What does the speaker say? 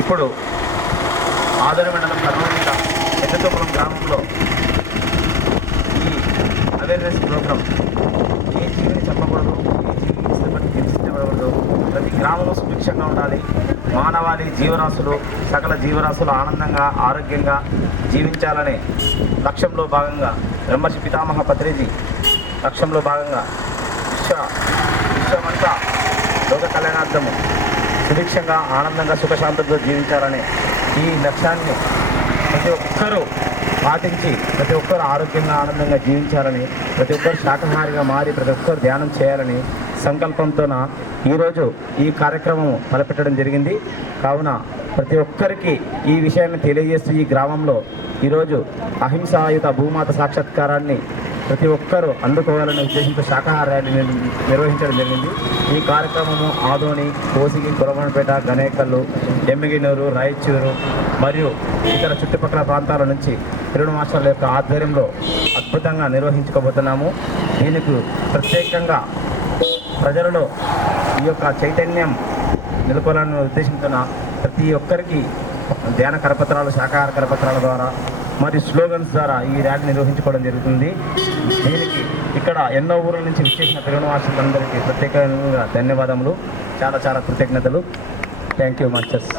ఇప్పుడు ఆదోని మండలం కర్నూలు జిల్లా పెద్దతోపురం గ్రామంలో ఈ అవేర్నెస్ ప్రోగ్రాం ఏ జీవిని చెప్పకూడదు, ఏ జీవిని హింసించబడకూడదు, ప్రతి గ్రామము సుభిక్షంగా ఉండాలి, మానవాళి జీవరాశులు సకల జీవరాశులు ఆనందంగా ఆరోగ్యంగా జీవించాలనే లక్ష్యంలో భాగంగా బ్రహ్మర్షి పితామహ పత్రిజీ లక్ష్యంలో భాగంగా విశ్వమంతా లోక కళ్యాణార్థము సుభిక్షంగా ఆనందంగా సుఖశాంతులతో జీవించాలనే ఈ లక్ష్యాన్ని ప్రతి ఒక్కరూ పాటించి ప్రతి ఒక్కరు ఆరోగ్యంగా ఆనందంగా జీవించాలని, ప్రతి ఒక్కరు శాకాహారిగా మారి ప్రతి ఒక్కరు ధ్యానం చేయాలని సంకల్పంతోన ఈరోజు ఈ కార్యక్రమం తలపెట్టడం జరిగింది. కావున ప్రతి ఒక్కరికి ఈ విషయాన్ని తెలియజేస్తూ ఈ గ్రామంలో ఈరోజు అహింసాయుత భూమాత సాక్షాత్కారాన్ని ప్రతి ఒక్కరూ అందుకోవాలనే ఉద్దేశంతో శాకాహార ర్యాలీ నిర్వహించడం జరిగింది. ఈ కార్యక్రమము ఆదోని, కోసిగి, కురవనపేట, గనేకల్లు, ఎమ్మిగినూరు, రాయచూరు మరియు ఇతర చుట్టుపక్కల ప్రాంతాల నుంచి పిల్లల మాస్టర్ల యొక్క ఆధ్వర్యంలో అద్భుతంగా నిర్వహించుకోబోతున్నాము. దీనికి ప్రత్యేకంగా ప్రజలలో ఈ యొక్క చైతన్యం నిలుపాలనే ఉద్దేశంతో ప్రతి ఒక్కరికి ధ్యాన కరపత్రాలు, శాకాహార కరపత్రాల ద్వారా మరియు స్లోగన్స్ ద్వారా ఈ ర్యాలీ నిర్వహించుకోవడం జరుగుతుంది. దీనికి ఇక్కడ ఎన్నో ఊర్ల నుంచి విచ్చేసిన పిల్లల మాస్టర్లందరికీ ప్రత్యేకంగా ధన్యవాదములు, చాలా కృతజ్ఞతలు. Thank you masters.